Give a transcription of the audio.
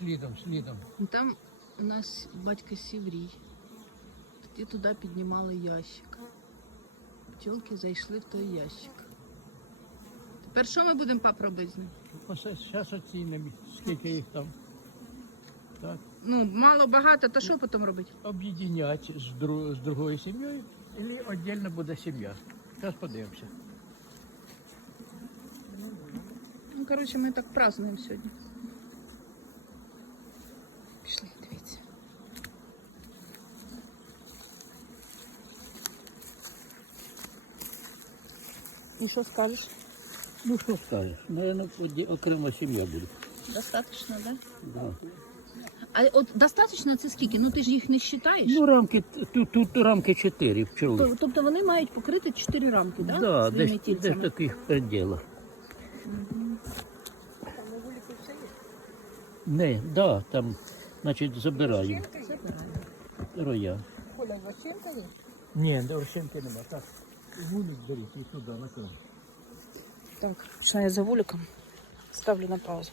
слідом, слідом. Ну, Там у нас батько Сіврій. Тоді туди піднімали ящик. Пчолки зайшли в той ящик. Тепер що ми будемо пап робити з ним? Зараз оцінимо, скільки їх там. Так. Ну, мало багато, то що потім робити? Об'єднять з, дру, з другою сім'єю, або віддільно буде сім'я. Зараз подивимося. Ну, коротше, ми так празднуємо сьогодні. Пішли, дивіться. І що скажеш? Ну що скажеш? Наверно, окрема сім'я буде. Достаточно, да? Да. А от достаточно це скільки? Ну ти ж їх не вважаєш? Ну, рамки, тут, тут рамки 4 пчоли. Тобто вони мають покрити 4 рамки, да? Да, Своїми десь, десь в таких пределах. Не, да, там, значить, забираємо. Роя. Коля, вощенка є? Ні, Орщенки нема. Так, вулик беріть і туди, на край. Так, починаю за вуликом. Ставлю на паузу.